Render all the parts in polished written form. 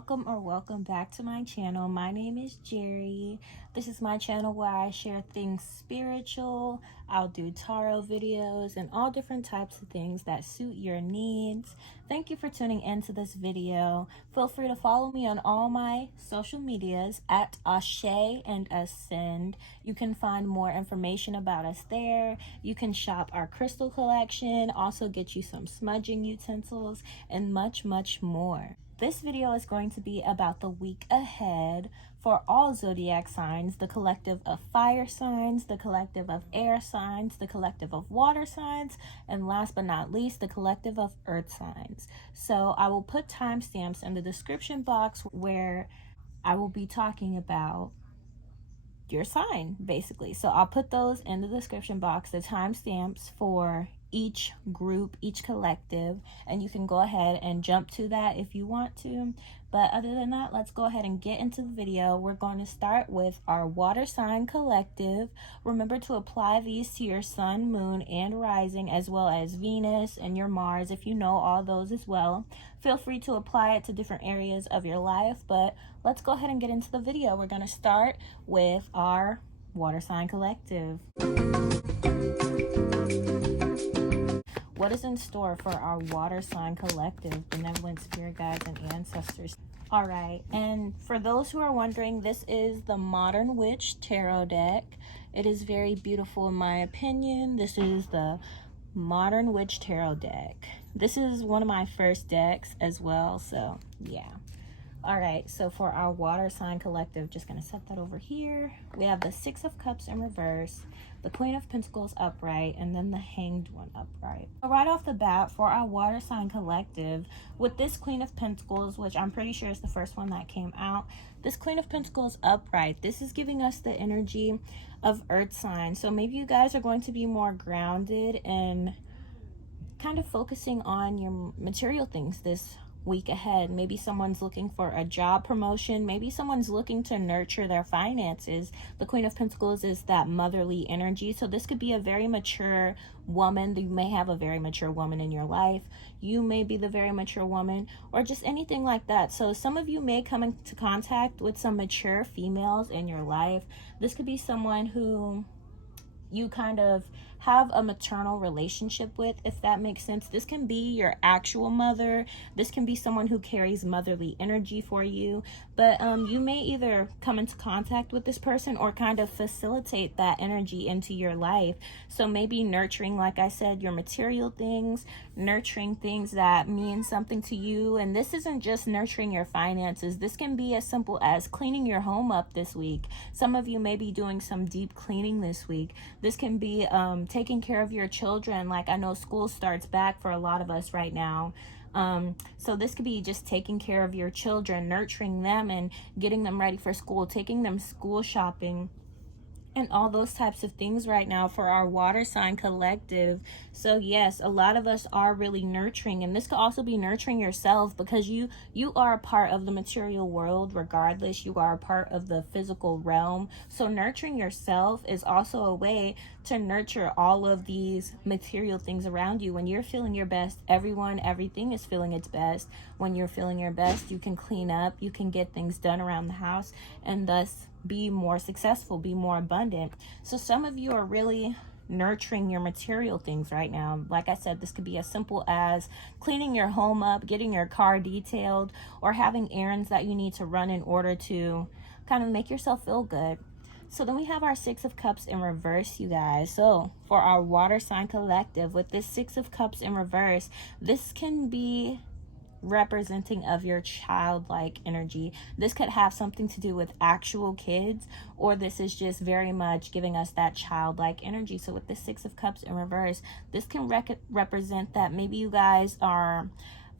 welcome or welcome back to my channel. My name is Jerry. This is my channel where I share things spiritual. I'll do tarot videos and all different types of things that suit your needs. Thank you for tuning into this video. Feel free to follow me on all my social medias at Ashe and Ascend. You can find more information about us there. You can shop our crystal collection, also get you some smudging utensils, and much more. This video is going to be about the week ahead for all zodiac signs, the collective of fire signs, the collective of air signs, the collective of water signs, and last but not least, the collective of earth signs. So I will put timestamps in the description box where I will be talking about your sign, basically. So I'll put those in the description box, the timestamps for each group, each collective, and you can go ahead and jump to that if you want to. But other than that, let's go ahead and get into the video. We're going to start with our water sign collective. Remember to apply these to your sun, moon, and rising, as well as Venus and your Mars, if you know all those as well. Feel free to apply it to different areas of your life, but let's go ahead and get into the video. We're going to start with our water sign collective. What is in store for our water sign collective, benevolent spirit guides and ancestors? All right, and for those who are wondering, this is the Modern Witch Tarot deck. It is very beautiful in my opinion. This is the Modern Witch Tarot deck. This is one of my first decks as well, so yeah. All right, so for our water sign collective, just gonna set that over here. We have the Six of Cups in reverse, the Queen of Pentacles upright, and then the Hanged One upright. Right off the bat, for our water sign collective, with this Queen of Pentacles, which I'm pretty sure is the first one that came out, this Queen of Pentacles upright, this is giving us the energy of earth sign. So maybe you guys are going to be more grounded and kind of focusing on your material things this week ahead. Maybe someone's looking for a job promotion. Maybe someone's looking to nurture their finances. The Queen of Pentacles is that motherly energy. So this could be a very mature woman. You may have a very mature woman in your life. You may be the very mature woman, or just anything like that. So some of you may come into contact with some mature females in your life. This could be someone who you kind of have a maternal relationship with, if that makes sense. This can be your actual mother. This can be someone who carries motherly energy for you. But you may either come into contact with this person or kind of facilitate that energy into your life. So maybe nurturing, like I said, your material things, nurturing things that mean something to you. And this isn't just nurturing your finances. This can be as simple as cleaning your home up this week. Some of you may be doing some deep cleaning this week. This can be taking care of your children. Like, I know school starts back for a lot of us right now. So this could be just taking care of your children, nurturing them and getting them ready for school, taking them school shopping, and all those types of things right now for our water sign collective. So yes, a lot of us are really nurturing, and this could also be nurturing yourself, because you are a part of the material world regardless. You are a part of the physical realm. So nurturing yourself is also a way to nurture all of these material things around you. When you're feeling your best, everything is feeling its best. When you're feeling your best, you can clean up, you can get things done around the house, and thus be more successful, be more abundant. So some of you are really nurturing your material things right now. Like I said, this could be as simple as cleaning your home up, getting your car detailed, or having errands that you need to run in order to kind of make yourself feel good. So then we have our Six of Cups in reverse, you guys. So for our water sign collective, with this Six of Cups in reverse, this can be representing of your childlike energy. This could have something to do with actual kids, or this is just very much giving us that childlike energy. So with the Six of Cups in reverse, this can represent that maybe you guys are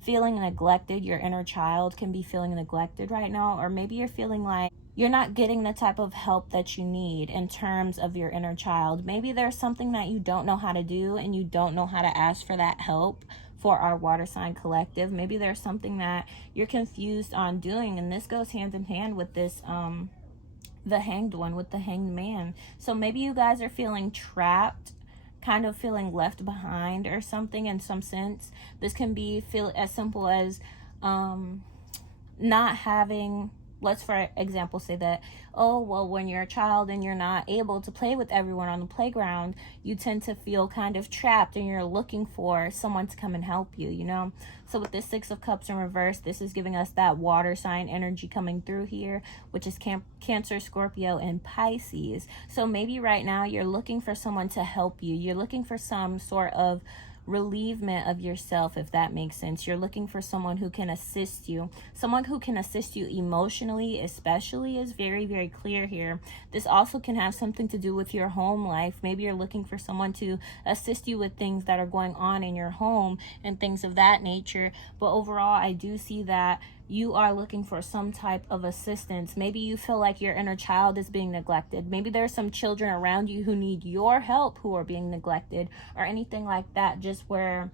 feeling neglected. Your inner child can be feeling neglected right now, or maybe you're feeling like you're not getting the type of help that you need in terms of your inner child. Maybe there's something that you don't know how to do and you don't know how to ask for that help. For our water sign collective, maybe there's something that you're confused on doing, and this goes hand in hand with this the Hanged One, with the Hanged Man. So maybe you guys are feeling trapped, kind of feeling left behind or something in some sense. This can be as simple as not having, let's for example say that, oh well, when you're a child and you're not able to play with everyone on the playground, you tend to feel kind of trapped and you're looking for someone to come and help you, you know. So with this Six of Cups in reverse, this is giving us that water sign energy coming through here, which is Cancer, Scorpio, and Pisces. So maybe right now you're looking for someone to help you. You're looking for some sort of relievement of yourself, if that makes sense. You're looking for someone who can assist you. Someone who can assist you emotionally, especially, is very, very clear here. This also can have something to do with your home life. Maybe you're looking for someone to assist you with things that are going on in your home and things of that nature. But overall, I do see that you are looking for some type of assistance. Maybe you feel like your inner child is being neglected. Maybe there's some children around you who need your help who are being neglected, or anything like that, just where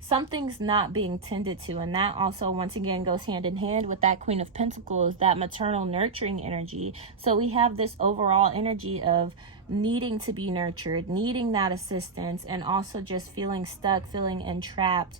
something's not being tended to. And that also once again goes hand in hand with that Queen of Pentacles, that maternal nurturing energy. So we have this overall energy of needing to be nurtured, needing that assistance, and also just feeling stuck, feeling entrapped,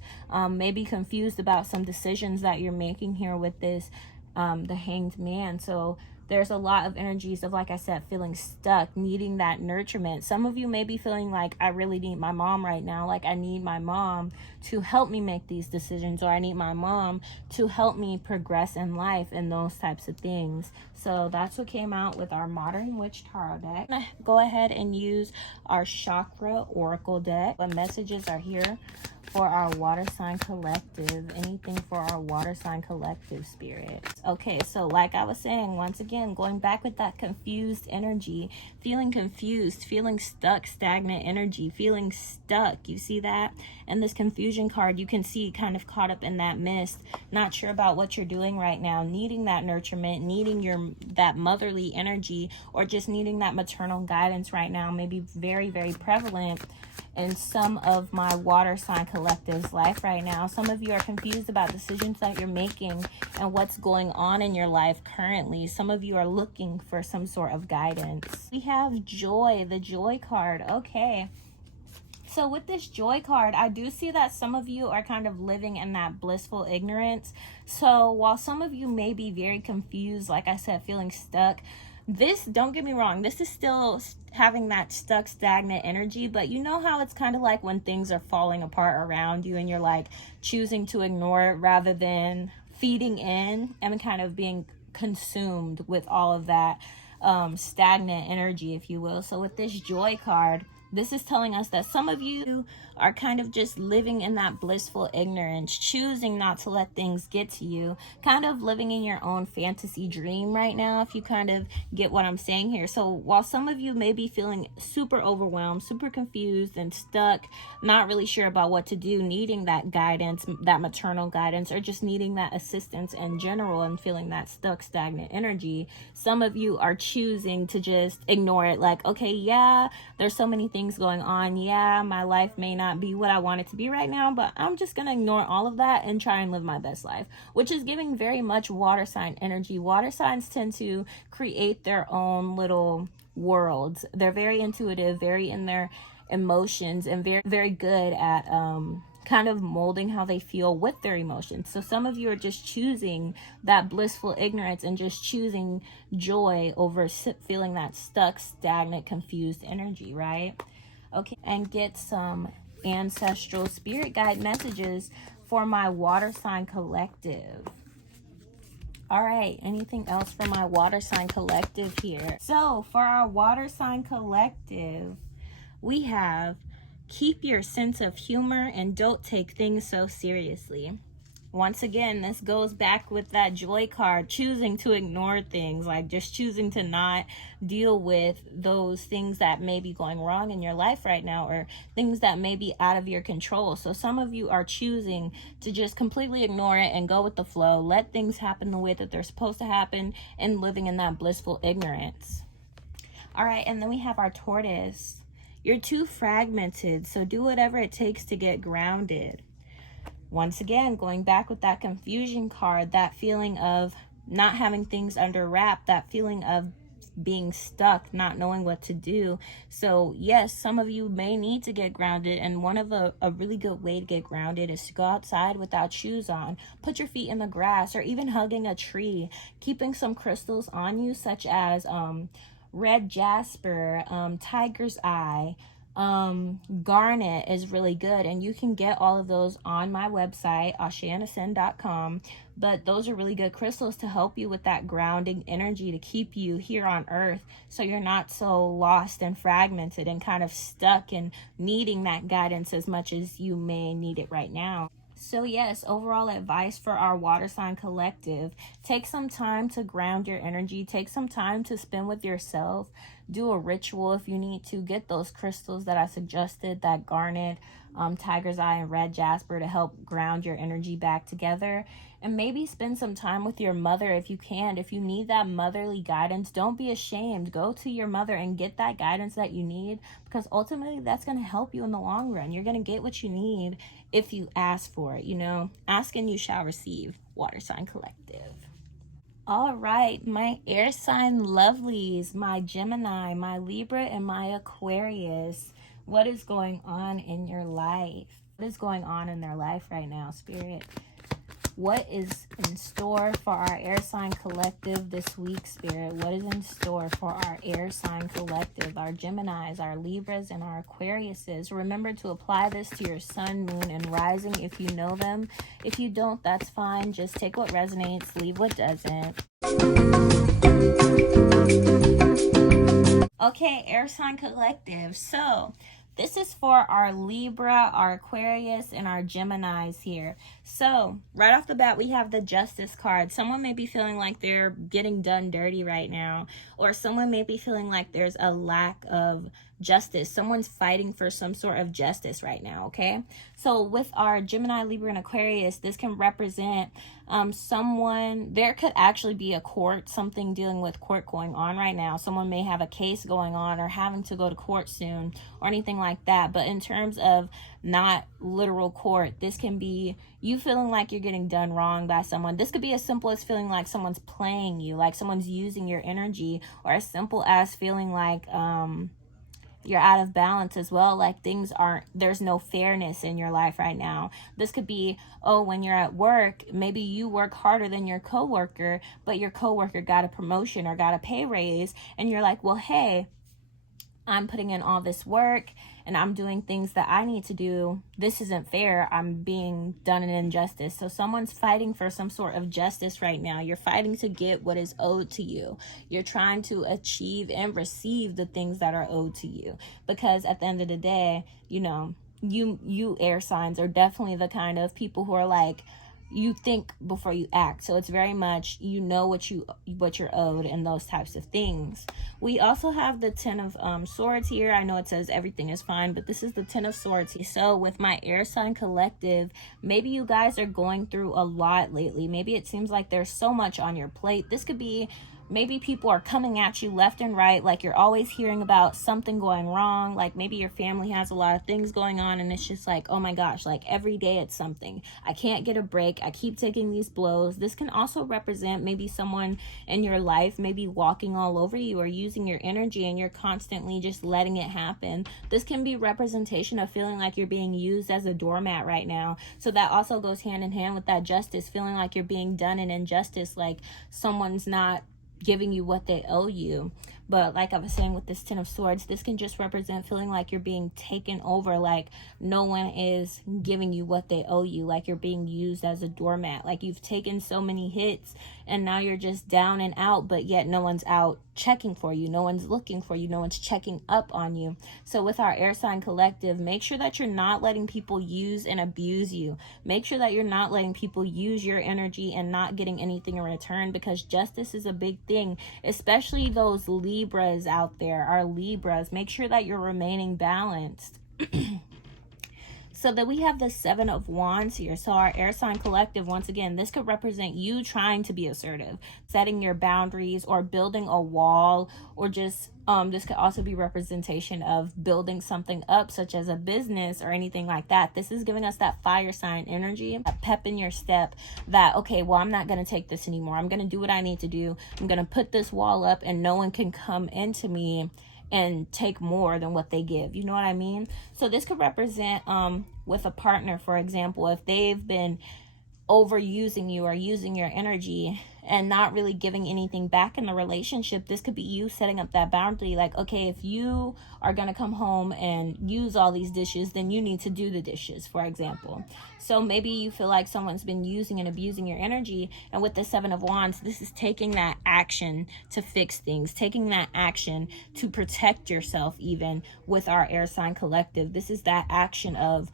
maybe confused about some decisions that you're making here with this the Hanged Man. So there's a lot of energies of, like I said, feeling stuck, needing that nurturement. Some of you may be feeling like, I really need my mom right now. Like, I need my mom to help me make these decisions, or I need my mom to help me progress in life, and those types of things. So that's what came out with our Modern Witch Tarot deck. I'm gonna go ahead and use our Chakra Oracle deck. What messages are here for our water sign collective? Anything for our water sign collective, spirit? Okay, so like I was saying, once again, going back with that confused energy, feeling confused, feeling stuck, stagnant energy, feeling stuck. You see that? And this confusion card, you can see kind of caught up in that mist, not sure about what you're doing right now, needing that nurturement, needing that motherly energy, or just needing that maternal guidance right now, maybe very, very prevalent in some of my water sign collective's life right now. Some of you are confused about decisions that you're making and what's going on in your life currently. Some of you are looking for some sort of guidance. We have Joy, the Joy card. Okay. So with this Joy card, I do see that some of you are kind of living in that blissful ignorance. So while some of you may be very confused, like I said, feeling stuck, this, don't get me wrong, this is still having that stuck, stagnant energy. But you know how it's kind of like when things are falling apart around you and you're like choosing to ignore it rather than feeding in and kind of being consumed with all of that stagnant energy, if you will. So with this Joy card, this is telling us that some of you are kind of just living in that blissful ignorance, choosing not to let things get to you, kind of living in your own fantasy dream right now, if you kind of get what I'm saying here. So while some of you may be feeling super overwhelmed, super confused and stuck, not really sure about what to do, needing that guidance, that maternal guidance, or just needing that assistance in general and feeling that stuck, stagnant energy, some of you are choosing to just ignore it. Like, okay, yeah, there's so many things going on. Yeah, my life may not be what I want it to be right now, but I'm just gonna ignore all of that and try and live my best life, which is giving very much water sign energy. Water signs tend to create their own little worlds. They're very intuitive, very in their emotions, and very, very good at kind of molding how they feel with their emotions. So some of you are just choosing that blissful ignorance and just choosing joy over feeling that stuck, stagnant, confused energy, right? Okay, and get some ancestral spirit guide messages for my water sign collective. All right, anything else for my water sign collective here? So for our water sign collective, we have keep your sense of humor and don't take things so seriously. Once again, this goes back with that Joy card, choosing to ignore things, like just choosing to not deal with those things that may be going wrong in your life right now, or things that may be out of your control. So some of you are choosing to just completely ignore it and go with the flow, let things happen the way that they're supposed to happen, and living in that blissful ignorance. All right, and then we have our Tortoise. You're too fragmented, so do whatever it takes to get grounded. Once again, going back with that confusion card, that feeling of not having things under wrap, that feeling of being stuck, not knowing what to do. So yes, some of you may need to get grounded, and one of a really good way to get grounded is to go outside without shoes on, put your feet in the grass, or even hugging a tree, keeping some crystals on you, such as red jasper, tiger's eye, garnet is really good, and you can get all of those on my website, asheanascend.com. But those are really good crystals to help you with that grounding energy, to keep you here on earth so you're not so lost and fragmented and kind of stuck and needing that guidance as much as you may need it right now. So yes, overall advice for our water sign collective: take some time to ground your energy, take some time to spend with yourself, do a ritual if you need to, get those crystals that I suggested, that garnet, tiger's eye, and red jasper, to help ground your energy back together. And maybe spend some time with your mother if you can. If you need that motherly guidance, don't be ashamed. Go to your mother and get that guidance that you need, because ultimately that's going to help you in the long run. You're going to get what you need if you ask for it, you know. Ask and you shall receive, water sign collective. All right, my air sign lovelies, my Gemini, my Libra, and my Aquarius. What is going on in your life? What is going on in their life right now, Spirit? What is in store for our air sign collective this week, Spirit? What is in store for our air sign collective, our Geminis, our Libras, and our Aquariuses? Remember to apply this to your sun, moon, and rising if you know them. If you don't, that's fine. Just take what resonates, leave what doesn't. Okay, air sign collective. So this is for our Libra, our Aquarius, and our Geminis here. So right off the bat, we have the Justice card. Someone may be feeling like they're getting done dirty right now, or someone may be feeling like there's a lack of justice. Someone's fighting for some sort of justice right now, okay? So with our Gemini, Libra, and Aquarius, this can represent someone, there could actually be a court, something dealing with court going on right now. Someone may have a case going on or having to go to court soon or anything like that. But in terms of not literal court, this can be you feeling like you're getting done wrong by someone. This could be as simple as feeling like someone's playing you, like someone's using your energy, or as simple as feeling like you're out of balance as well, like there's no fairness in your life right now. This could be, oh, when you're at work, maybe you work harder than your coworker, but your coworker got a promotion or got a pay raise, and you're like, well, hey, I'm putting in all this work and I'm doing things that I need to do. This isn't fair. I'm being done an injustice. So someone's fighting for some sort of justice right now. You're fighting to get what is owed to you. You're trying to achieve and receive the things that are owed to you. Because at the end of the day, you know, you air signs are definitely the kind of people who are like, you think before you act. So it's very much, you know what you're owed and those types of things. We also have the Ten of Swords here. I know it says everything is fine, but this is the Ten of Swords. So with my air sign collective, maybe you guys are going through a lot lately. Maybe it seems like there's so much on your plate. This could be, maybe people are coming at you left and right, like you're always hearing about something going wrong. Like maybe your family has a lot of things going on and it's just like, oh my gosh, like every day it's something. I can't get a break. I keep taking these blows. This can also represent maybe someone in your life maybe walking all over you or using your energy and you're constantly just letting it happen. This can be representation of feeling like you're being used as a doormat right now. So that also goes hand in hand with that justice, feeling like you're being done an injustice, like someone's not giving you what they owe you. But like I was saying with this Ten of Swords, this can just represent feeling like you're being taken over, like no one is giving you what they owe you, like you're being used as a doormat, like you've taken so many hits and now you're just down and out, but yet no one's out checking for you, no one's looking for you, no one's checking up on you. So with our air sign collective, make sure that you're not letting people use and abuse you. Make sure that you're not letting people use your energy and not getting anything in return, because justice is a big thing, especially those Libras out there, our Libras. Make sure that you're remaining balanced. So then we have the Seven of Wands here. So our air sign collective, once again, this could represent you trying to be assertive, setting your boundaries, or building a wall, or just this could also be representation of building something up, such as a business or anything like that. This is giving us that fire sign energy, that pep in your step, that, okay, well, I'm not going to take this anymore. I'm going to do what I need to do. I'm going to put this wall up and no one can come into me and take more than what they give. You know what I mean? So this could represent with a partner, for example, if they've been overusing you or using your energy and not really giving anything back in the relationship. This could be you setting up that boundary, like, okay, if you are going to come home and use all these dishes, then you need to do the dishes, for example. So maybe you feel like someone's been using and abusing your energy, and with the Seven of Wands, this is taking that action to fix things, taking that action to protect yourself. Even with our air sign collective, this is that action of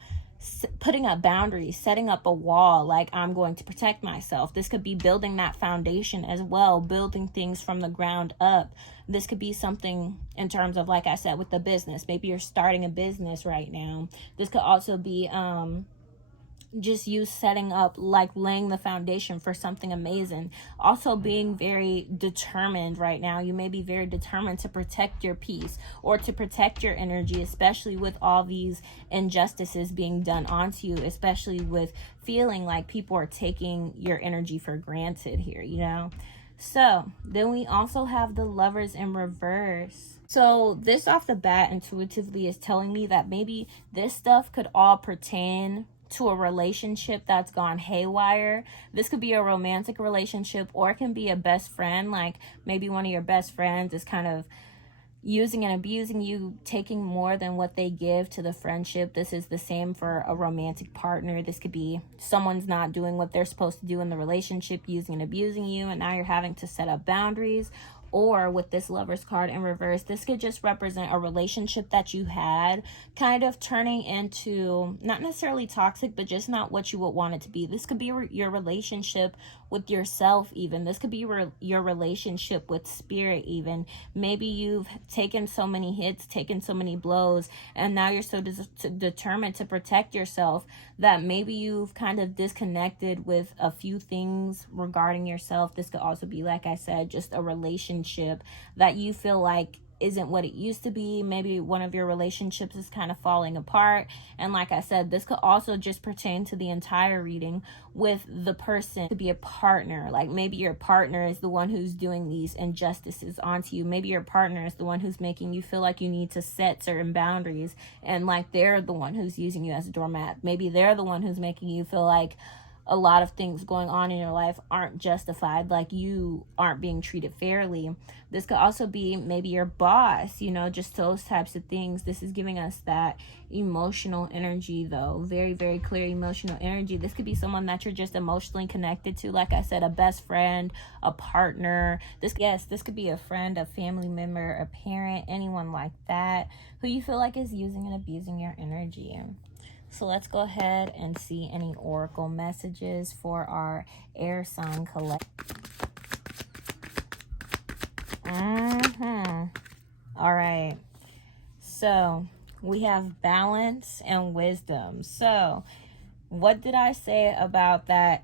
putting up boundaries, setting up a wall, like, I'm going to protect myself. This could be building that foundation as well, building things from the ground up. This could be something in terms of, like I said, with the business. Maybe you're starting a business right now. This could also be just you setting up, like, laying the foundation for something amazing. Also being very determined right now. You may be very determined to protect your peace or to protect your energy, especially with all these injustices being done onto you, especially with feeling like people are taking your energy for granted here, you know? So then we also have the Lovers in reverse. So this off the bat intuitively is telling me that maybe this stuff could all pertain to a relationship that's gone haywire. This could be a romantic relationship, or it can be a best friend. Like, maybe one of your best friends is kind of using and abusing you, taking more than what they give to the friendship. This is the same for a romantic partner. This could be someone's not doing what they're supposed to do in the relationship, using and abusing you, and now you're having to set up boundaries. Or with this Lovers card in reverse, this could just represent a relationship that you had kind of turning into not necessarily toxic, but just not what you would want it to be. This could be your relationship with yourself even. This could be your relationship with spirit even. Maybe you've taken so many hits, taken so many blows, and now you're so determined to protect yourself that maybe you've kind of disconnected with a few things regarding yourself. This could also be, like I said, just a relationship that you feel like isn't what it used to be. Maybe one of your relationships is kind of falling apart. And like I said, this could also just pertain to the entire reading with the person. To be a partner, like maybe your partner is the one who's doing these injustices onto you. Maybe your partner is the one who's making you feel like you need to set certain boundaries, and like they're the one who's using you as a doormat. Maybe they're the one who's making you feel like a lot of things going on in your life aren't justified, like you aren't being treated fairly. This could also be maybe your boss, you know, just those types of things. This is giving us that emotional energy, though. Very, very clear emotional energy. This could be someone that you're just emotionally connected to. Like I said, a best friend, a partner. This could be a friend, a family member, a parent, anyone like that who you feel like is using and abusing your energy. So let's go ahead and see any oracle messages for our air sign collective. All right. So we have balance and wisdom. So what did I say about that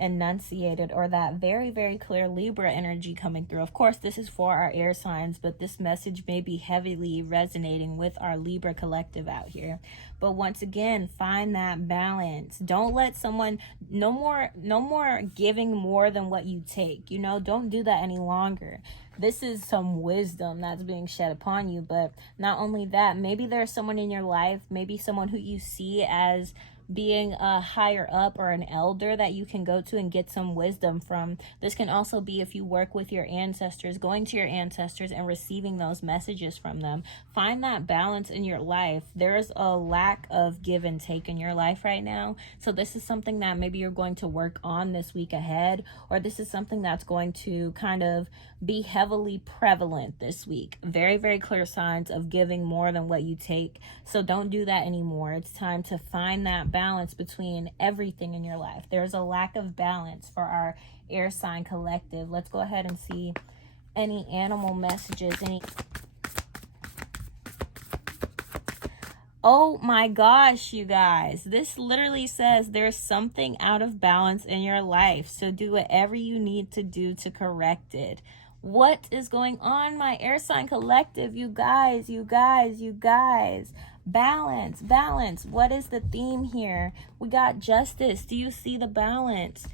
enunciated, or that very, very clear Libra energy coming through? Of course, this is for our air signs, but this message may be heavily resonating with our Libra collective out here. But once again, find that balance. Don't let someone, no more giving more than what you take. You know, don't do that any longer. This is some wisdom that's being shed upon you. But not only that, maybe there's someone in your life, maybe someone who you see as being a higher up or an elder that you can go to and get some wisdom from. This can also be if you work with your ancestors, going to your ancestors and receiving those messages from them. Find that balance in your life. There is a lack of give and take in your life right now. So this is something that maybe you're going to work on this week ahead, or this is something that's going to kind of be heavily prevalent this week. Very, very clear signs of giving more than what you take. So don't do that anymore. It's time to find that balance between everything in your life. There's a lack of balance for our air sign collective. Let's go ahead and see any animal messages. Oh my gosh, you guys. This literally says there's something out of balance in your life. So do whatever you need to do to correct it. What is going on, my air sign collective? You guys, you guys, you guys. Balance, balance. What is the theme here? We got justice. Do you see the balance?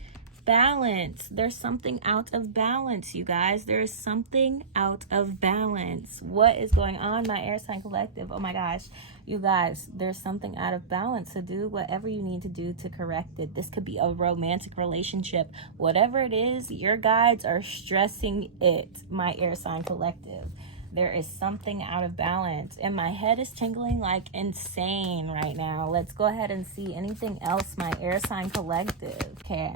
Balance. There's something out of balance, you guys. There is something out of balance. What is going on, my air sign collective? Oh my gosh, you guys, there's something out of balance. So do whatever you need to do to correct it. This could be a romantic relationship. Whatever it is, your guides are stressing it, my air sign collective. There is something out of balance, and my head is tingling like insane right now. Let's go ahead and see anything else, my air sign collective. Okay.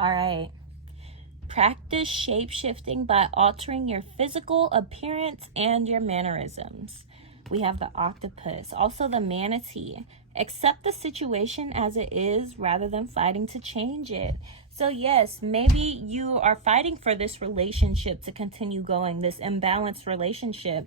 All right. Practice shape-shifting by altering your physical appearance and your mannerisms. We have the octopus, also the manatee. Accept the situation as it is rather than fighting to change it. So yes, maybe you are fighting for this relationship to continue going, this imbalanced relationship.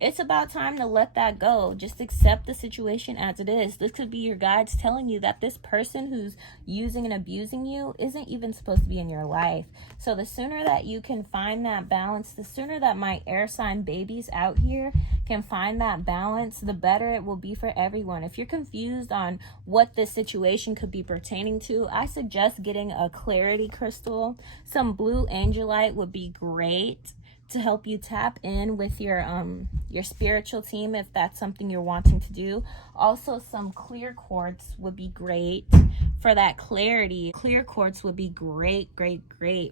It's about time to let that go. Just accept the situation as it is. This could be your guides telling you that this person who's using and abusing you isn't even supposed to be in your life. So the sooner that you can find that balance, the sooner that my air sign babies out here can find that balance, the better it will be for everyone. If you're confused on what this situation could be pertaining to, I suggest getting a clarity crystal. Some blue angelite would be great to help you tap in with your spiritual team if that's something you're wanting to do. Also, some clear quartz would be great for that clarity. Clear quartz would be great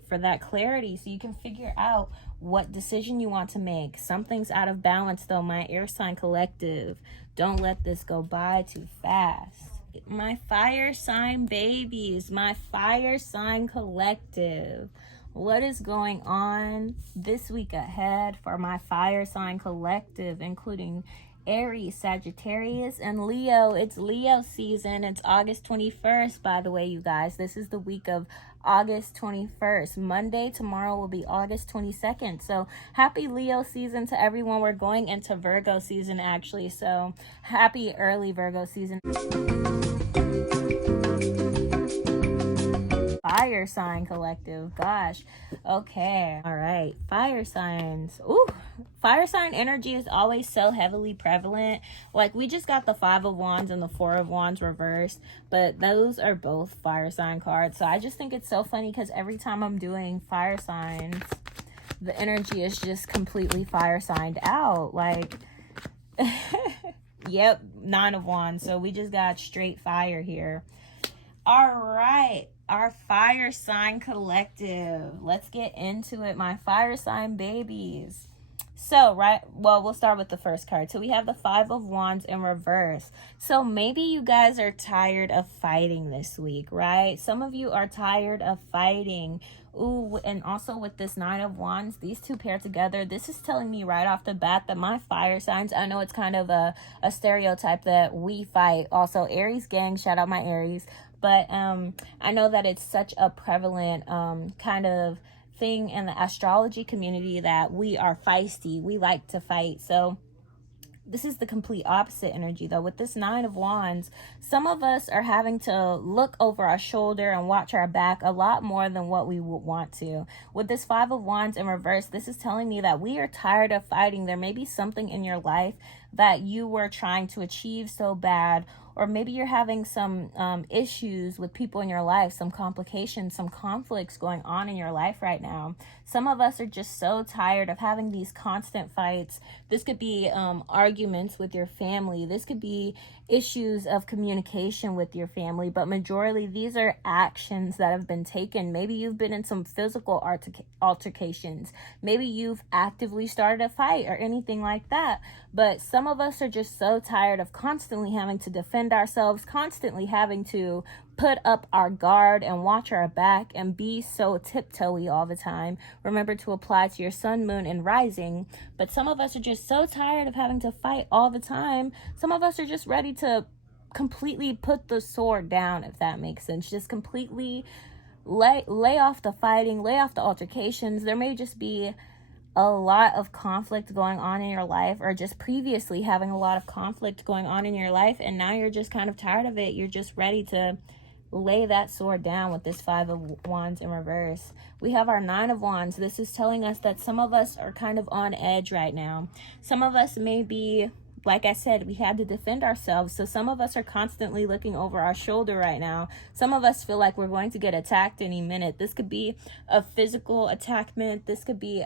for that clarity, so you can figure out what decision you want to make. Something's out of balance though, my air sign collective. Don't let this go by too fast. My fire sign babies, my fire sign collective. What is going on this week ahead for my fire sign collective, including Aries, Sagittarius, and Leo? It's Leo season. It's August 21st, by the way, you guys. This is the week of August 21st. Monday, tomorrow will be August 22nd. So happy Leo season to everyone. We're going into Virgo season, actually. So happy early Virgo season. Fire sign collective, gosh. Okay, all right, fire signs. Ooh, fire sign energy is always so heavily prevalent. Like, we just got the 5 of Wands and the 4 of Wands reversed, but those are both fire sign cards. So I just think it's so funny because every time I'm doing fire signs, the energy is just completely fire signed out. Like, yep, 9 of Wands. So we just got straight fire here. All right, our fire sign collective. Let's get into it, my fire sign babies. So, we'll start with the first card. So we have the 5 of Wands in reverse. So maybe you guys are tired of fighting this week, right? Some of you are tired of fighting. Ooh, and also with this 9 of Wands, these two pair together, this is telling me right off the bat that my fire signs, I know it's kind of a stereotype that we fight. Also, Aries gang, shout out my Aries. But I know that it's such a prevalent kind of thing in the astrology community that we are feisty. We like to fight. So this is the complete opposite energy, though. With this 9 of Wands, some of us are having to look over our shoulder and watch our back a lot more than what we would want to. With this 5 of Wands in reverse, this is telling me that we are tired of fighting. There may be something in your life that you were trying to achieve so bad, or maybe you're having some issues with people in your life, some complications, some conflicts going on in your life right now. Some of us are just so tired of having these constant fights. This could be arguments with your family. This could be issues of communication with your family, but majority these are actions that have been taken. Maybe you've been in some physical altercations. Maybe you've actively started a fight or anything like that. But some of us are just so tired of constantly having to defend ourselves, constantly having to put up our guard and watch our back and be so tiptoey all the time. Remember to apply to your sun, moon, and rising. But some of us are just so tired of having to fight all the time. Some of us are just ready to completely put the sword down, if that makes sense. Just completely lay off the fighting, lay off the altercations. There may just be a lot of conflict going on in your life, or just previously having a lot of conflict going on in your life, and now you're just kind of tired of it. You're just ready to lay that sword down with this 5 of Wands in reverse. We have our 9 of Wands. This is telling us that some of us are kind of on edge right now. Some of us may be, like I said, we had to defend ourselves. So some of us are constantly looking over our shoulder right now. Some of us feel like we're going to get attacked any minute. This could be a physical attackment. This could be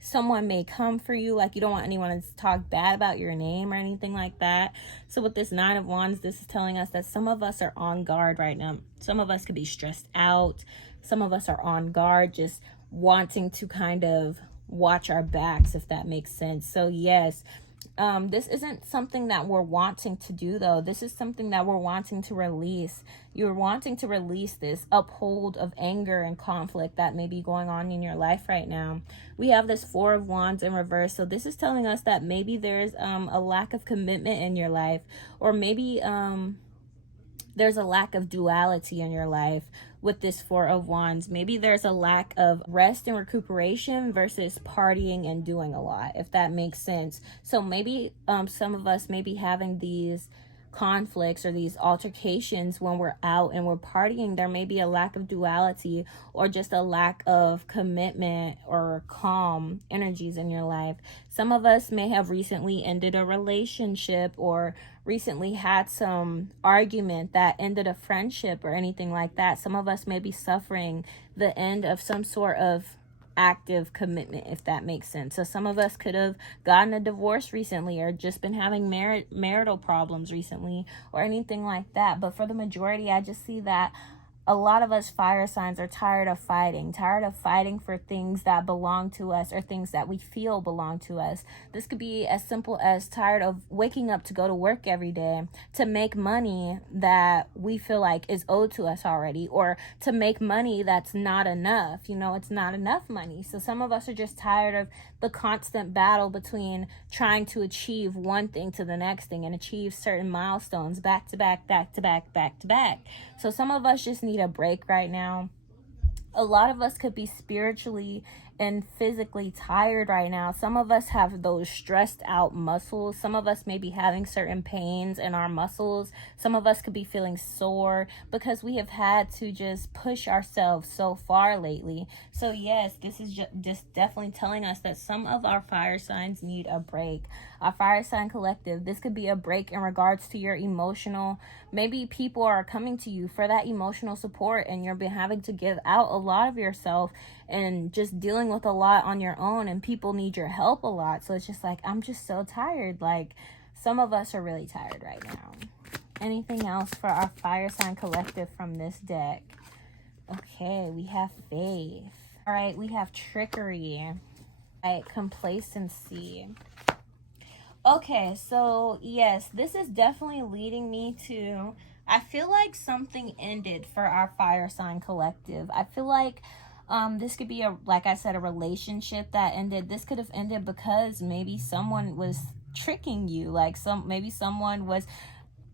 someone may come for you, like you don't want anyone to talk bad about your name or anything like that. So with this 9 of Wands, this is telling us that some of us are on guard right now. Some of us could be stressed out. Some of us are on guard, just wanting to kind of watch our backs, if that makes sense. So yes, this isn't something that we're wanting to do, though. This is something that we're wanting to release. You're wanting to release this uphold of anger and conflict that may be going on in your life right now. We have this 4 of Wands in reverse. So this is telling us that maybe there's a lack of commitment in your life, or maybe there's a lack of duality in your life with this 4 of Wands. Maybe there's a lack of rest and recuperation versus partying and doing a lot, if that makes sense. So maybe some of us may be having these conflicts or these altercations when we're out and we're partying. There may be a lack of duality, or just a lack of commitment or calm energies in your life. Some of us may have recently ended a relationship, or recently had some argument that ended a friendship or anything like that. Some of us may be suffering the end of some sort of active commitment, if that makes sense. So some of us could have gotten a divorce recently, or just been having marital problems recently, or anything like that. But for the majority, I just see that a lot of us fire signs are tired of fighting for things that belong to us, or things that we feel belong to us. This could be as simple as tired of waking up to go to work every day to make money that we feel like is owed to us already, or to make money that's not enough. You know, it's not enough money. So some of us are just tired of the constant battle between trying to achieve one thing to the next thing, and achieve certain milestones back to back, back to back, back to back. So some of us just need a break right now. A lot of us could be spiritually and physically tired right now. Some of us have those stressed out muscles. Some of us may be having certain pains in our muscles. Some of us could be feeling sore because we have had to just push ourselves so far lately. So yes, this is just definitely telling us that some of our fire signs need a break. Our fire sign collective, this could be a break in regards to your emotional. Maybe people are coming to you for that emotional support, and you're having to give out a lot of yourself and just dealing with a lot on your own, and people need your help a lot. So it's just like, I'm just so tired. Like, some of us are really tired right now. Anything else for our fire sign collective from this deck? Okay, we have faith. All right, we have trickery. All right, complacency. Okay, so yes, this is definitely leading me to, I feel like something ended for our fire sign collective. I feel like this could be like I said, a relationship that ended. This could have ended because maybe someone was tricking you. Like maybe someone was,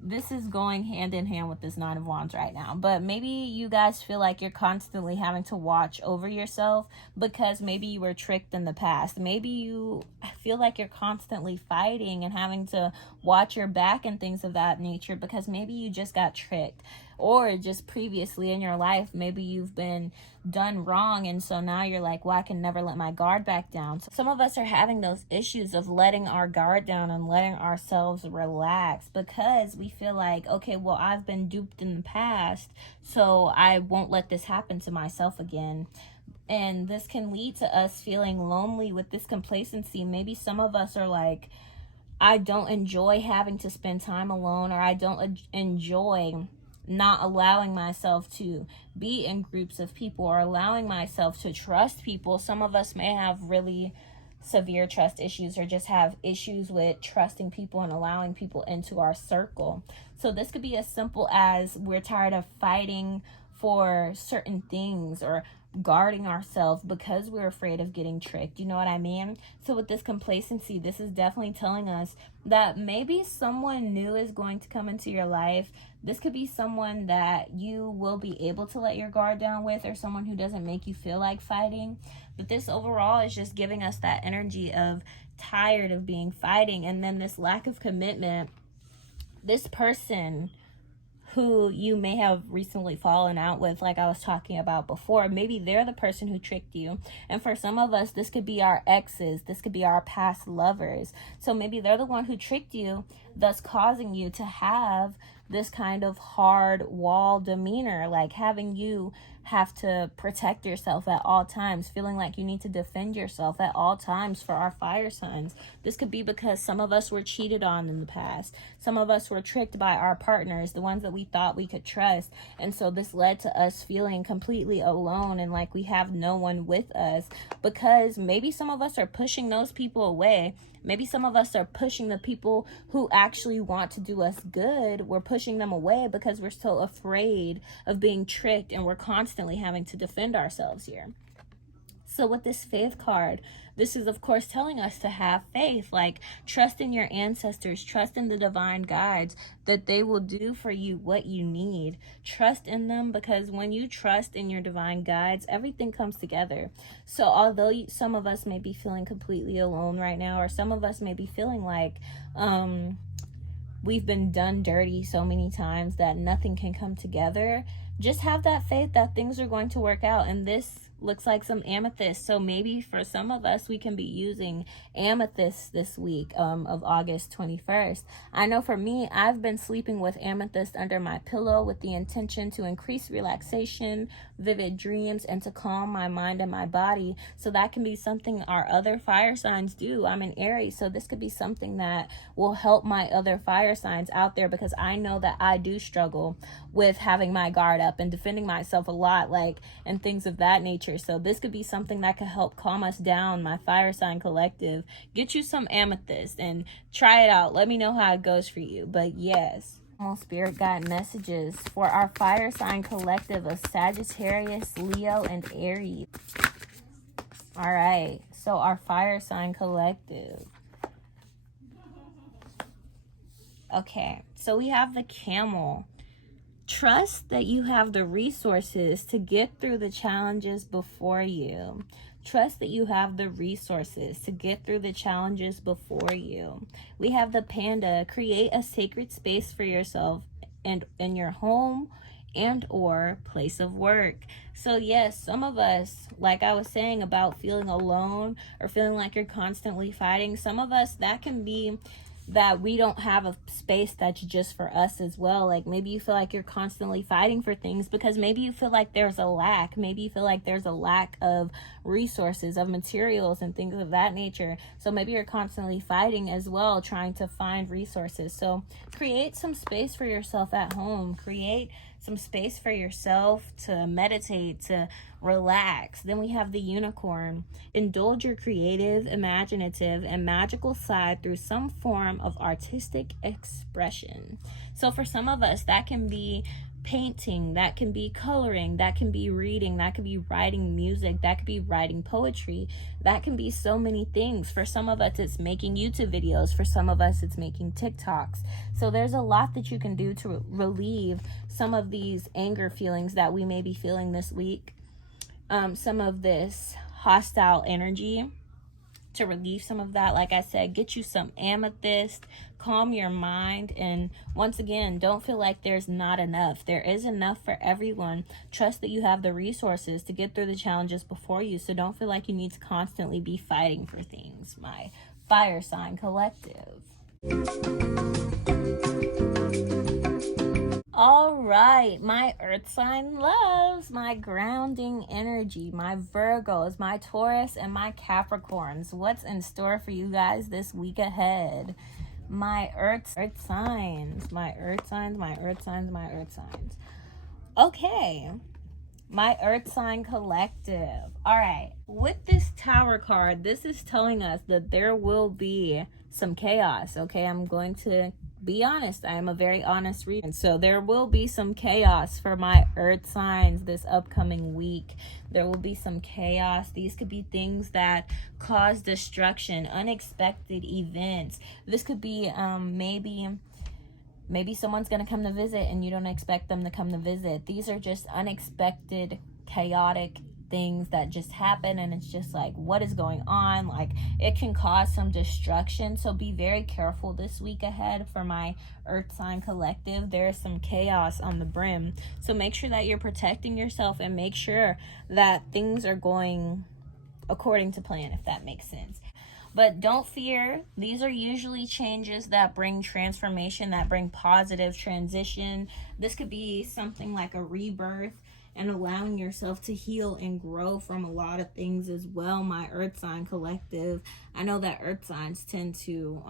this is going hand in hand with this 9 of Wands right now. But maybe you guys feel like you're constantly having to watch over yourself because maybe you were tricked in the past. Maybe you feel like you're constantly fighting and having to watch your back and things of that nature because maybe you just got tricked. Or just previously in your life, maybe you've been done wrong, and so now you're like, well, I can never let my guard back down. So some of us are having those issues of letting our guard down and letting ourselves relax because we feel like, okay, well, I've been duped in the past, so I won't let this happen to myself again. And this can lead to us feeling lonely with this complacency. Maybe some of us are like, I don't enjoy having to spend time alone, or I don't enjoy not allowing myself to be in groups of people, or allowing myself to trust people. Some of us may have really severe trust issues, or just have issues with trusting people and allowing people into our circle. So this could be as simple as we're tired of fighting for certain things, or guarding ourselves because we're afraid of getting tricked. You know what I mean? So with this complacency, this is definitely telling us that maybe someone new is going to come into your life. This could be someone that you will be able to let your guard down with, or someone who doesn't make you feel like fighting. But this overall is just giving us that energy of tired of being fighting, and then this lack of commitment. This person who you may have recently fallen out with, like I was talking about before, maybe they're the person who tricked you. And for some of us, this could be our exes, this could be our past lovers. So maybe they're the one who tricked you, thus causing you to have this kind of hard wall demeanor, like having you have to protect yourself at all times, feeling like you need to defend yourself at all times. For our fire signs, this could be because some of us were cheated on in the past. Some of us were tricked by our partners, the ones that we thought we could trust. And so this led to us feeling completely alone and like we have no one with us, because maybe some of us are pushing those people away. Maybe some of us are pushing the people who actually want to do us good. We're pushing them away because we're so afraid of being tricked, and we're constantly having to defend ourselves here. So with this faith card, this is of course telling us to have faith, like trust in your ancestors, trust in the divine guides, that they will do for you what you need. Trust in them, because when you trust in your divine guides, everything comes together. So although some of us may be feeling completely alone right now, or some of us may be feeling like we've been done dirty so many times that nothing can come together, just have that faith that things are going to work out. And this looks like some amethyst. So maybe for some of us, we can be using amethyst this week of August 21st. I know for me, I've been sleeping with amethyst under my pillow with the intention to increase relaxation, vivid dreams, and to calm my mind and my body. So that can be something our other fire signs do. I'm an Aries, so this could be something that will help my other fire signs out there, because I know that I do struggle with having my guard up and defending myself a lot, like, and things of that nature. So this could be something that could help calm us down, my fire sign collective. Get you some amethyst and try it out. Let me know how it goes for you. But yes, spirit guide messages for our fire sign collective of Sagittarius, Leo, and Aries. All right, so our fire sign collective. Okay, so we have the camel. Trust that you have the resources to get through the challenges before you. Trust that you have the resources to get through the challenges before you. We have the panda. Create a sacred space for yourself and in your home and or place of work. So yes, some of us, like I was saying about feeling alone or feeling like you're constantly fighting, some of us, that can be that we don't have a space that's just for us as well. Like maybe you feel like you're constantly fighting for things because maybe you feel like there's a lack. Maybe you feel like there's a lack of resources, of materials and things of that nature. So maybe you're constantly fighting as well, trying to find resources. So create some space for yourself at home. Create some space for yourself to meditate, to relax. Then we have the unicorn. Indulge your creative, imaginative, and magical side through some form of artistic expression. So for some of us, that can be painting, that can be coloring, that can be reading, that could be writing music, that could be writing poetry, that can be so many things. For some of us, it's making YouTube videos. For some of us, it's making TikToks. So there's a lot that you can do to relieve some of these anger feelings that we may be feeling this week. Some of this hostile energy. To relieve some of that, like I said, get you some amethyst, calm your mind, and once again, don't feel like there's not enough. There is enough for everyone. Trust that you have the resources to get through the challenges before you, so don't feel like you need to constantly be fighting for things, my fire sign collective. All right, my earth sign loves, my grounding energy, my Virgos, my Taurus, and my Capricorns. What's in store for you guys this week ahead? My earth signs, my earth signs, my earth signs, my earth signs. Okay, my earth sign collective. All right, with this Tower card, this is telling us that there will be some chaos, okay? I'm going to be honest. I am a very honest reader. And so there will be some chaos for my earth signs this upcoming week. There will be some chaos. These could be things that cause destruction, unexpected events. This could be maybe someone's going to come to visit and you don't expect them to come to visit. These are just unexpected, chaotic things that just happen, and it's just like, what is going on? Like, it can cause some destruction. So be very careful this week ahead for my earth sign collective. There is some chaos on the brim, so make sure that you're protecting yourself and make sure that things are going according to plan, if that makes sense. But don't fear. These are usually changes that bring transformation, that bring positive transition. This could be something like a rebirth and allowing yourself to heal and grow from a lot of things as well, my earth sign collective. I know that earth signs tend to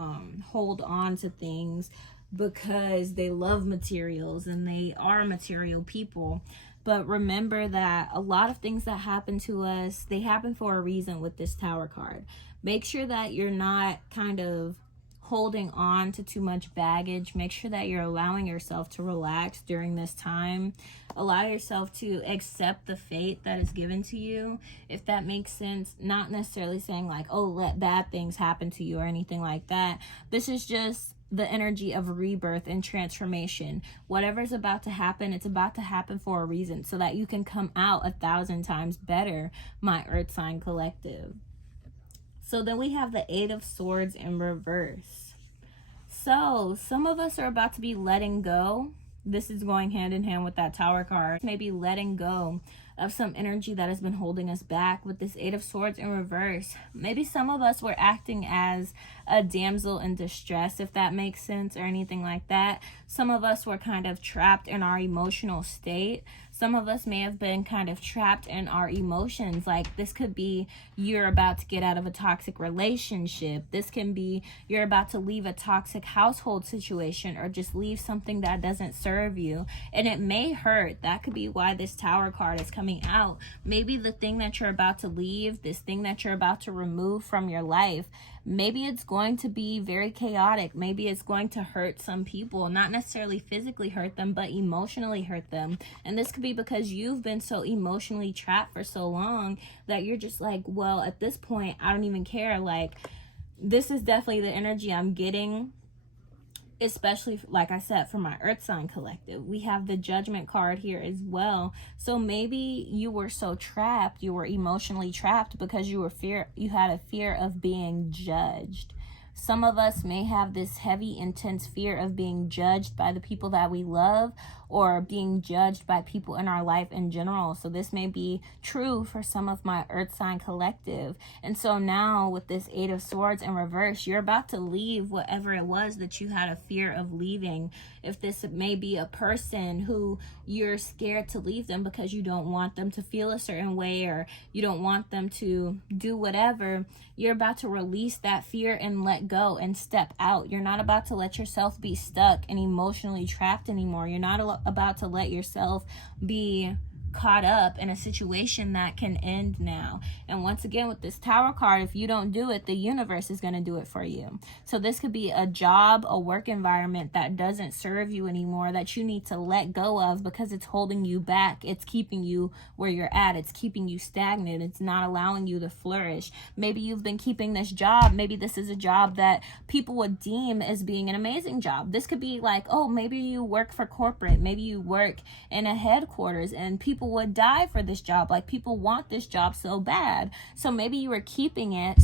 hold on to things because they love materials and they are material people. But remember that a lot of things that happen to us, they happen for a reason with this Tower card. Make sure that you're not kind of holding on to too much baggage. Make sure that you're allowing yourself to relax during this time. Allow yourself to accept the fate that is given to you, if that makes sense. Not necessarily saying like, oh, let bad things happen to you or anything like that. This is just the energy of rebirth and transformation. Whatever's about to happen, it's about to happen for a reason, so that you can come out 1,000 times better, my earth sign collective. So then we have the Eight of Swords in reverse. So some of us are about to be letting go. This is going hand in hand with that Tower card. Maybe letting go of some energy that has been holding us back with this Eight of Swords in reverse. Maybe some of us were acting as a damsel in distress, if that makes sense, or anything like that. Some of us were kind of trapped in our emotional state. Some of us may have been kind of trapped in our emotions. Like, this could be you're about to get out of a toxic relationship. This can be you're about to leave a toxic household situation, or just leave something that doesn't serve you. And it may hurt. That could be why this Tower card is coming out. Maybe the thing that you're about to leave, this thing that you're about to remove from your life, maybe it's going to be very chaotic. Maybe it's going to hurt some people, not necessarily physically hurt them, but emotionally hurt them. And this could be because you've been so emotionally trapped for so long that you're just like, well, at this point, I don't even care. Like, this is definitely the energy I'm getting, especially, like I said, for my earth sign collective. We have the Judgment card here as well. So maybe you were so trapped, you were emotionally trapped because you had a fear of being judged. Some of us may have this heavy, intense fear of being judged by the people that we love, or being judged by people in our life in general. So this may be true for some of my earth sign collective. And so now with this Eight of Swords in reverse, you're about to leave whatever it was that you had a fear of leaving. If this may be a person who you're scared to leave them because you don't want them to feel a certain way, or you don't want them to do whatever, you're about to release that fear and let go and step out. You're not about to let yourself be stuck and emotionally trapped anymore. You're not about to let yourself be caught up in a situation that can end now. And once again, with this Tower card, if you don't do it, the universe is going to do it for you. So this could be a job, a work environment that doesn't serve you anymore, that you need to let go of because it's holding you back. It's keeping you where you're at. It's keeping you stagnant. It's not allowing you to flourish. Maybe you've been keeping this job. Maybe this is a job that people would deem as being an amazing job. This could be like, oh, maybe you work for corporate. Maybe you work in a headquarters and people would die for this job. Like, people want this job so bad. So maybe you were keeping it,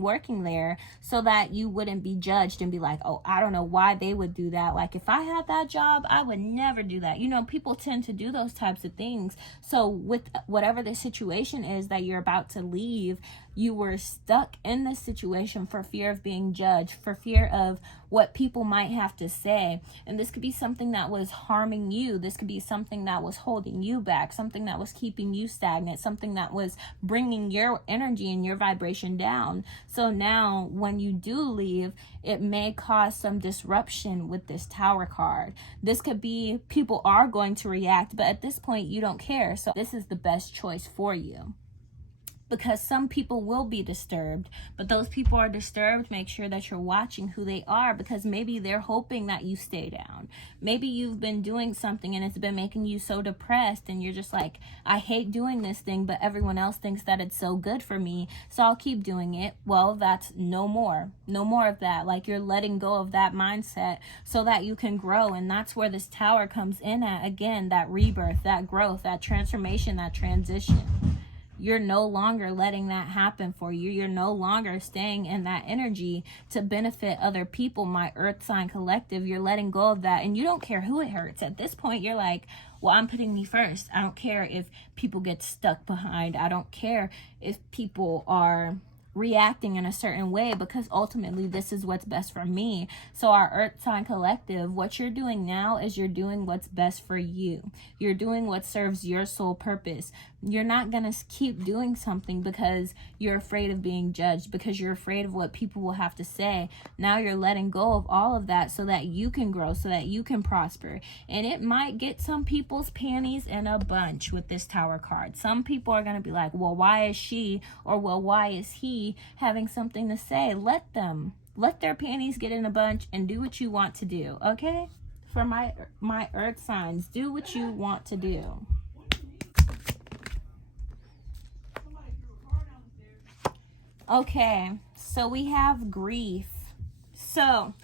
working there, so that you wouldn't be judged and be like, oh, I don't know why they would do that. Like, if I had that job, I would never do that. You know, people tend to do those types of things. So with whatever the situation is that you're about to leave, you were stuck in this situation for fear of being judged, for fear of what people might have to say. And this could be something that was harming you. This could be something that was holding you back, something that was keeping you stagnant, something that was bringing your energy and your vibration down. So now when you do leave, it may cause some disruption with this Tower card. This could be people are going to react, but at this point you don't care. So this is the best choice for you. because some people will be disturbed, but those people are disturbed. Make sure that you're watching who they are, because maybe they're hoping that you stay down. Maybe you've been doing something and it's been making you so depressed, and you're just like, I hate doing this thing, but everyone else thinks that it's so good for me, so I'll keep doing it. Well, that's no more of that. Like, you're letting go of that mindset so that you can grow. And that's where this tower comes in at. Again, that rebirth, that growth, that transformation, that transition. You're no longer letting that happen for you. You're no longer staying in that energy to benefit other people, my earth sign collective. You're letting go of that, and you don't care who it hurts. At this point, you're like, well, I'm putting me first. I don't care if people get stuck behind. I don't care if people are reacting in a certain way, because ultimately this is what's best for me. So our earth sign collective, what you're doing now is you're doing what's best for you. You're doing what serves your soul purpose. You're not gonna keep doing something because you're afraid of being judged, because you're afraid of what people will have to say. Now you're letting go of all of that so that you can grow, so that you can prosper. And it might get some people's panties in a bunch with this tower card. Some people are gonna be like, well, why is she, or well, why is he having something to say? Let them. Let their panties get in a bunch and do what you want to do, okay? For my earth signs, do what you want to do. Okay, so we have grief. So,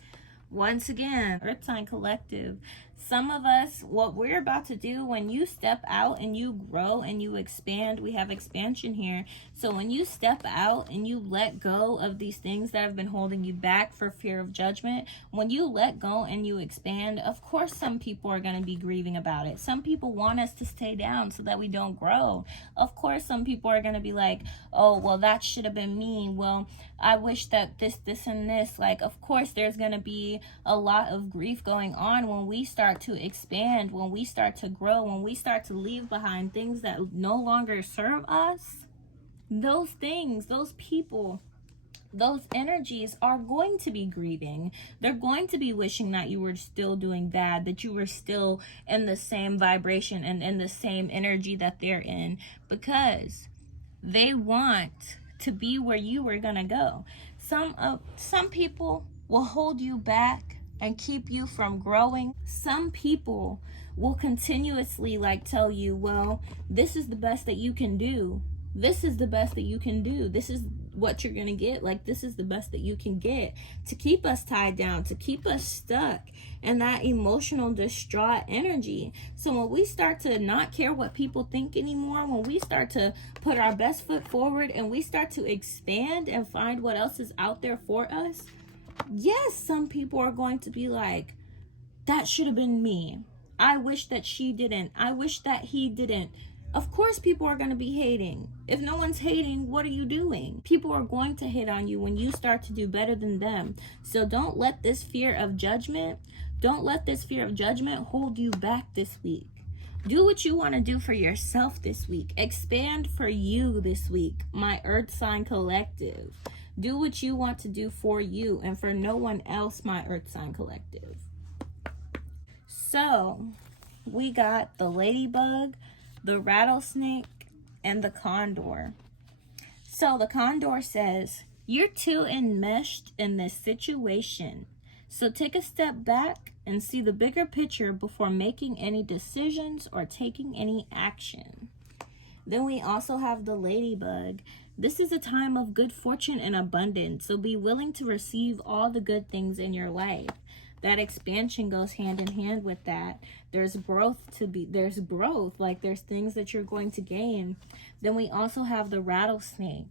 once again, earth sign collective, some of us, what we're about to do, when you step out and you grow and you expand, we have expansion here. So when you step out and you let go of these things that have been holding you back for fear of judgment, when you let go and you expand, of course some people are going to be grieving about it. Some people want us to stay down so that we don't grow. Of course some people are going to be like, oh, well, that should have been me. Well, I wish that this, and this. Like, of course there's going to be a lot of grief going on when we start to expand, when we start to grow, when we start to leave behind things that no longer serve us. Those things, those people, those energies are going to be grieving. They're going to be wishing that you were still doing bad, that you were still in the same vibration and in the same energy that they're in, because they want to be where you were gonna go. Some people will hold you back and keep you from growing. Some people will continuously tell you, well, this is the best that you can do. This is the best that you can do. This is what you're gonna get. This is the best that you can get, to keep us tied down, to keep us stuck in that emotional distraught energy. So when we start to not care what people think anymore, when we start to put our best foot forward and we start to expand and find what else is out there for us, yes, some people are going to be like, that should have been me. I wish that she didn't. I wish that he didn't. Of course people are going to be hating. If no one's hating, what are you doing? People are going to hate on you when you start to do better than them. So don't let this fear of judgment, hold you back this week. Do what you want to do for yourself this week. Expand for you this week, my earth sign collective. Do what you want to do for you and for no one else, my earth sign collective. So we got the ladybug, the rattlesnake, and the condor. So the condor says, you're too enmeshed in this situation. So take a step back and see the bigger picture before making any decisions or taking any action. Then we also have the ladybug. This is a time of good fortune and abundance. So be willing to receive all the good things in your life. That expansion goes hand in hand with that. There's growth there's things that you're going to gain. Then we also have the rattlesnake.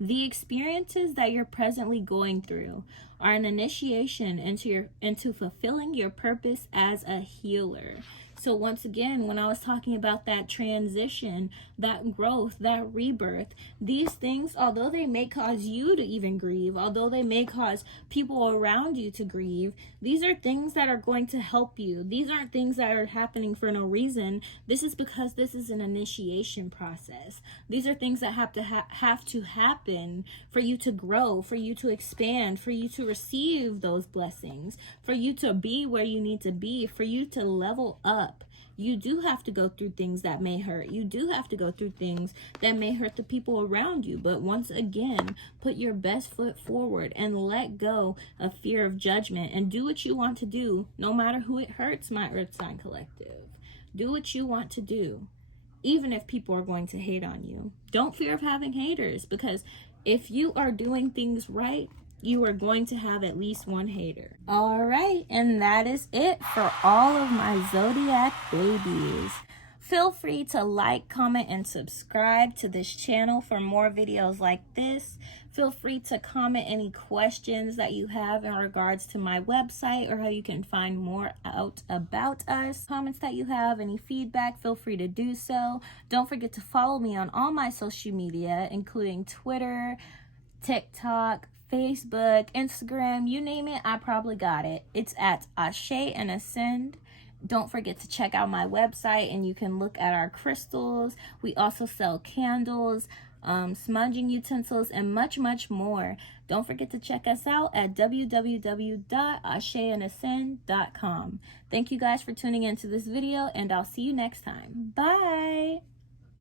The experiences that you're presently going through are an initiation into fulfilling your purpose as a healer. So once again, when I was talking about that transition, that growth, that rebirth, these things, although they may cause you to even grieve, although they may cause people around you to grieve, these are things that are going to help you. These aren't things that are happening for no reason. This is because this is an initiation process. These are things that have to happen for you to grow, for you to expand, for you to receive those blessings, for you to be where you need to be, for you to level up You do have to go through things that may hurt. You do have to go through things that may hurt the people around you. But once again, put your best foot forward and let go of fear of judgment and do what you want to do, no matter who it hurts, my Earth Sign Collective. Do what you want to do, even if people are going to hate on you. Don't fear of having haters, because if you are doing things right, you are going to have at least one hater. All right, and that is it for all of my Zodiac babies. Feel free to like, comment, and subscribe to this channel for more videos like this. Feel free to comment any questions that you have in regards to my website or how you can find more out about us. Comments that you have, any feedback, feel free to do so. Don't forget to follow me on all my social media, including Twitter, TikTok, Facebook, Instagram, you name it, I probably got it. It's at Ashe and Ascend. Don't forget to check out my website and you can look at our crystals. We also sell candles, smudging utensils, and much, much more. Don't forget to check us out at www.asheandascend.com. Thank you guys for tuning into this video, and I'll see you next time. Bye!